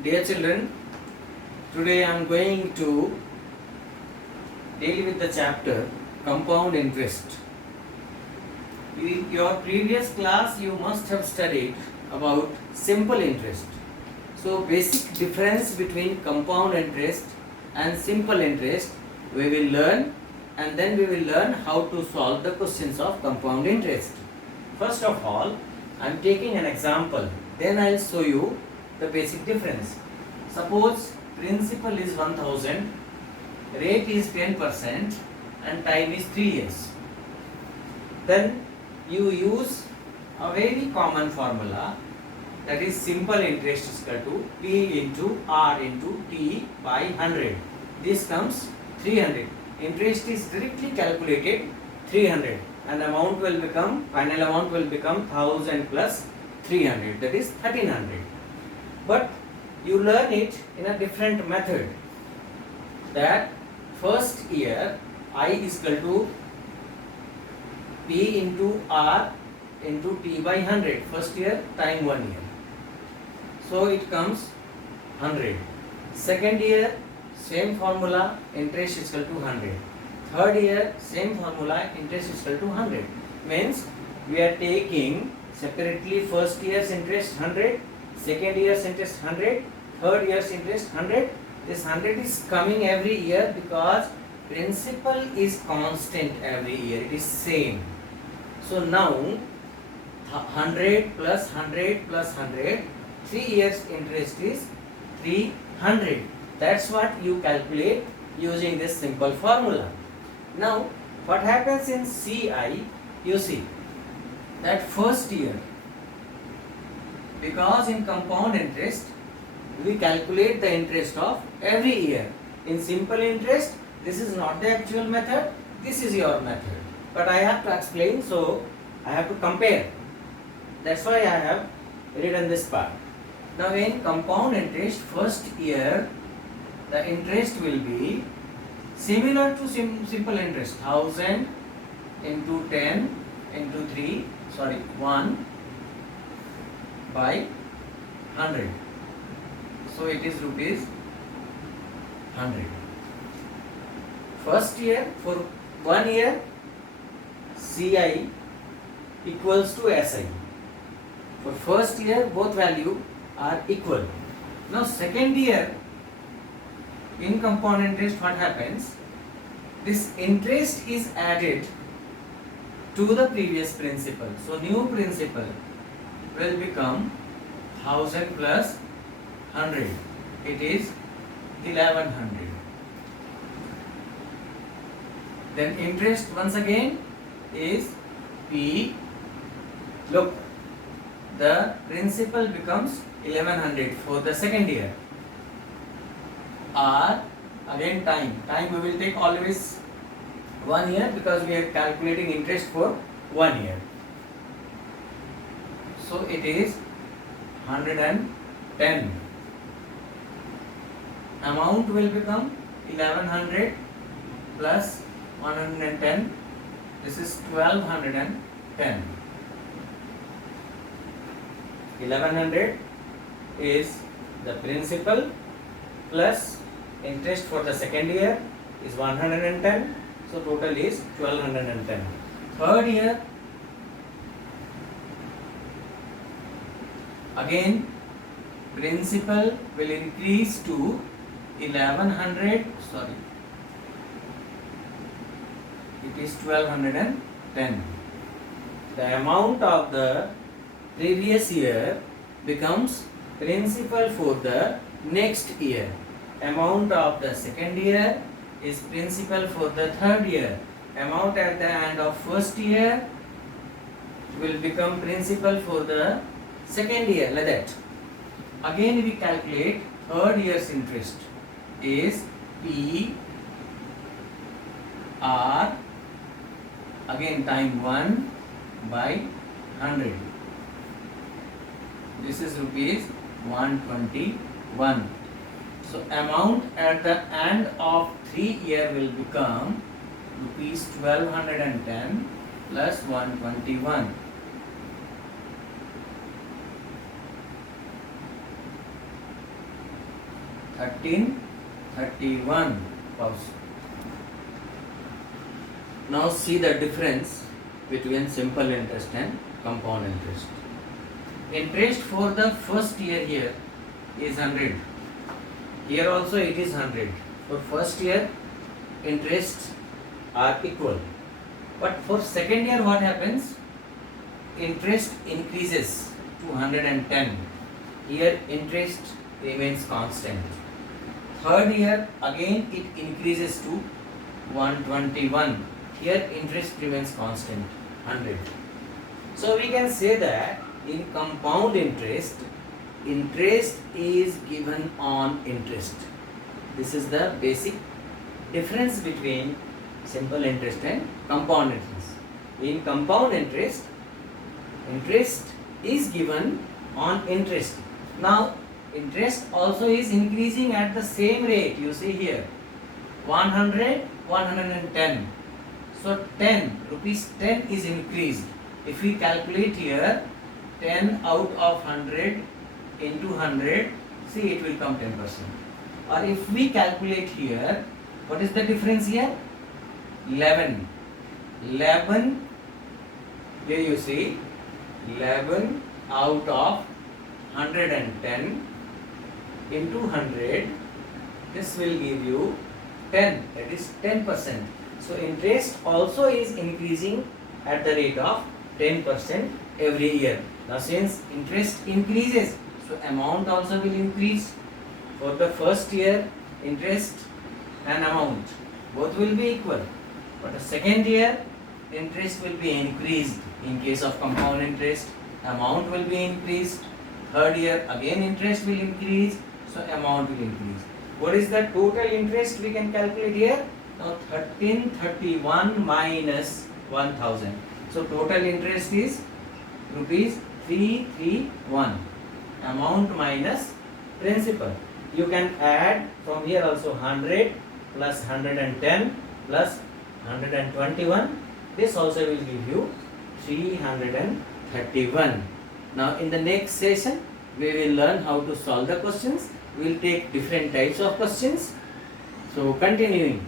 Dear children, today I am going to deal with the chapter compound interest. In your previous class, you must have studied about simple interest. So, basic difference between compound interest and simple interest we will learn, and then we will learn how to solve the questions of compound interest. First of all, I am taking an example, then I will show you the basic difference. Suppose principal is 1000, rate is 10% and time is 3 years. Then you use a very common formula, that is simple interest is equal to P into R into T by 100. This comes 300. Interest is directly calculated 300 and final amount will become 1000 plus 300, that is 1300. But you learn it in a different method, that first year I is equal to P into R into T by 100, first year time 1 year, so it comes 100. Second year same formula, interest is equal to 100. Third year same formula, interest is equal to 100. Means we are taking separately first year's interest 100, second year's interest 100, third year's interest 100. This 100 is coming every year because principal is constant every year, it is same. So now 100 plus 100 plus 100, 3 years interest is 300. That's what you calculate using this simple formula. Now what happens in CI, you see that first year, because in compound interest we calculate the interest of every year. In simple interest, this is not the actual method, this is your method, but I have to explain, so I have to compare. That's why I have written this part. Now in compound interest, first year the interest will be similar to simple interest, 1000 into 10 into 1 by 100. So it is rupees 100. First year, for 1 year, CI equals to SI. For first year, both value are equal. Now second year, in compound interest, what happens? This interest is added to the previous principal. So new principal will become 1000 plus 100. It is 1100. Then interest once again is P. Look, the principal becomes 1100 for the second year. R, again time we will take always 1 year because we are calculating interest for 1 year. So it is 110. Amount will become 1100 plus 110. This is 1210. 1100 is the principal plus interest for the second year is 110. So total is 1210. Third year, again principal will increase to 1100. Sorry, it is 1210. The amount of the previous year becomes principal for the next year. Amount of the second year is principal for the third year. Amount at the end of first year will become principal for the second year, like that. Again we calculate third year's interest is P R, again time 1 by 100. This is rupees 121. So amount at the end of 3 year will become rupees 1210 plus 121. 1331. Pause. Now see the difference between simple interest and compound interest. Interest for the first year here is 100. Here also it is 100. For first year, interests are equal. But for second year, what happens? Interest increases to 110. Here interest remains constant. Third year, again it increases to 121. Here interest remains constant, 100. So we can say that in compound interest, interest is given on interest. This is the basic difference between simple interest and compound interest. In compound interest, interest is given on interest. Now, interest also is increasing at the same rate. You see here, 100, 110. So 10 rupees 10 is increased. If we calculate here, 10 out of 100 into 100, see it will come 10%. Or if we calculate here, what is the difference here? 11. 11, here you see, 11 out of 110 into 100, this will give you 10, that is 10%. So interest also is increasing at the rate of 10% every year. Now since interest increases, so amount also will increase. For the first year, interest and amount both will be equal. But the second year, interest will be increased. In case of compound interest, amount will be increased. Third year, again interest will increase, so amount will increase. What is the total interest we can calculate here? Now 1331 minus 1000. So total interest is rupees 331. Amount minus principal. You can add from here also 100 plus 110 plus 121. This also will give you 331. Now in the next session, we will learn how to solve the questions. We will take different types of questions. So continuing.